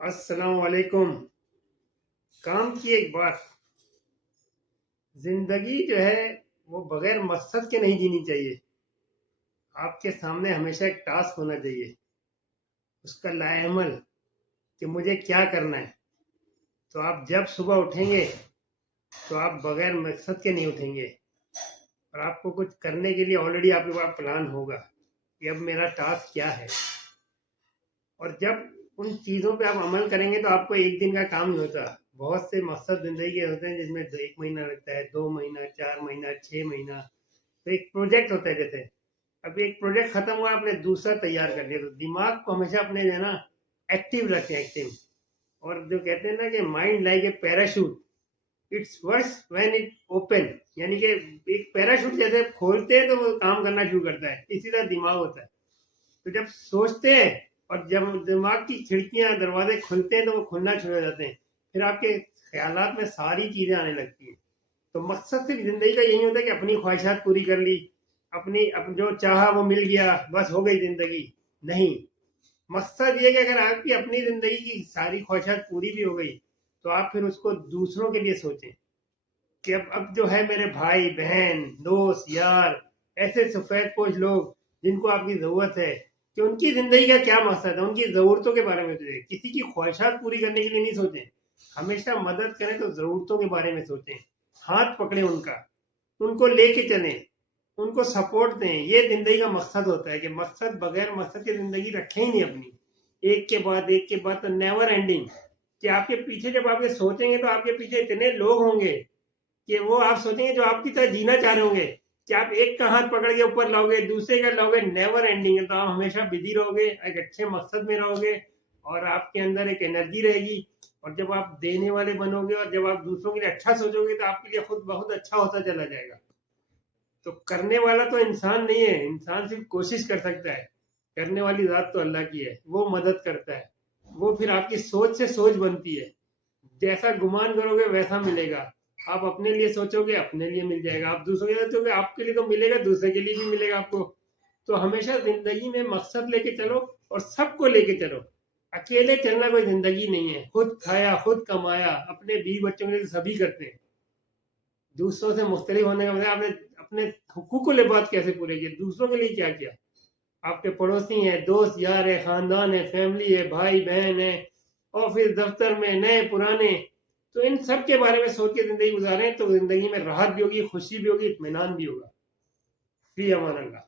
अस्सलाम वालेकुम। काम की एक बात, जिंदगी जो है वो बगैर मकसद के नहीं जीनी चाहिए। आपके सामने हमेशा एक टास्क होना चाहिए, उसका लाएमल कि मुझे क्या करना है। तो आप जब सुबह उठेंगे तो आप बगैर मकसद के नहीं उठेंगे, और आपको कुछ करने के लिए ऑलरेडी आपके पास प्लान होगा कि अब मेरा टास्क क्या है। और जब उन चीज़ों पे आप अमल करेंगे तो आपको एक दिन का काम नहीं होता। बहुत से मकसद ज़िंदगी के होते हैं जिसमें 1 महीना लगता है, 2 महीना, 4 महीना, 6 महीना। तो एक प्रोजेक्ट होता है, जैसे अभी एक प्रोजेक्ट खत्म हुआ, आपने दूसरा तैयार कर लिया। तो दिमाग को हमेशा अपने जो है ना एक्टिव रखें, एक्टिव। और जो कहते हैं ना कि mind like a parachute, it's works when it open. यानी कि एक पैराशूट जैसे खोलते हैं तो वो काम करना शुरू करता है, इसी तरह दिमाग होता है। तो जब सोचते हैं और जब दिमाग की खिड़कियां दरवाजे खुलते हैं तो वो खुलना शुरू हो जाते हैं, फिर आपके ख्यालात में सारी चीजें आने लगती हैं। तो मकसद सिर्फ जिंदगी का यही होता है कि अपनी ख्वाहिशात पूरी कर ली, अपनी जो चाहा वो मिल गया, बस हो गई जिंदगी। नहीं, मकसद ये कि अगर आपकी अपनी जिंदगी की सारी ख्वाहिशात पूरी भी हो गई तो आप फिर उसको दूसरों के लिए सोचें कि अब जो है मेरे भाई बहन दोस्त यार, ऐसे सफेद पोश लोग जिनको आपकी जरूरत है, कि उनकी जिंदगी का क्या मकसद है, उनकी जरूरतों के बारे में सोचें। किसी की ख्वाहिशात पूरी करने के लिए नहीं सोचें। हमेशा मदद करें तो जरूरतों के बारे में सोचें। हाथ पकड़े उनका, उनको लेके चलें, उनको सपोर्ट दें। ये जिंदगी का मकसद होता है कि मकसद, बगैर मकसद की जिंदगी रखें ही नहीं अपनी। एक के बाद तो नेवर एंडिंग, कि आपके पीछे जब आप ये सोचेंगे तो आपके पीछे इतने लोग होंगे कि वो आप सोचेंगे जो आपकी तरह जीना चाह रहे होंगे, कि आप एक का हाथ पकड़ के ऊपर लाओगे, दूसरे का लाओगे, नेवर एंडिंग है। तो आप हमेशा बिजी रहोगे, एक अच्छे मकसद में रहोगे, और आपके अंदर एक एनर्जी रहेगी। और जब आप देने वाले बनोगे और जब आप दूसरों के लिए अच्छा सोचोगे तो आपके लिए खुद बहुत अच्छा होता चला जाएगा। तो करने वाला तो इंसान नहीं है, इंसान सिर्फ कोशिश कर सकता है। करने वाली जात तो अल्लाह की है, वो मदद करता है। वो फिर आपकी सोच से सोच बनती है। जैसा गुमान करोगे वैसा मिलेगा। आप अपने लिए सोचोगे, अपने लिए मिल जाएगा। आप दूसरों के लिए सोचोगे, आपके लिए तो मिलेगा, दूसरे के लिए भी मिलेगा आपको। तो हमेशा जिंदगी में मकसद लेके चलो और सबको लेके चलो। अकेले चलना कोई जिंदगी नहीं है। खुद खाया खुद कमाया, अपने बीवी बच्चों के लिए तो सभी करते हैं। दूसरों से मुख्तलिफ होने का मतलब आपने अपने हुकूक लिबात कैसे पूरे किए, दूसरों के लिए क्या किया। आपके पड़ोसी हैं, दोस्त यार है, खानदान है, फैमिली है, भाई बहन है, ऑफिस दफ्तर में नए पुराने। तो इन सब के बारे में सोच के जिंदगी गुजारें तो जिंदगी में राहत भी होगी, खुशी भी होगी, इत्मीनान भी होगा। फी अमान अल्लाह।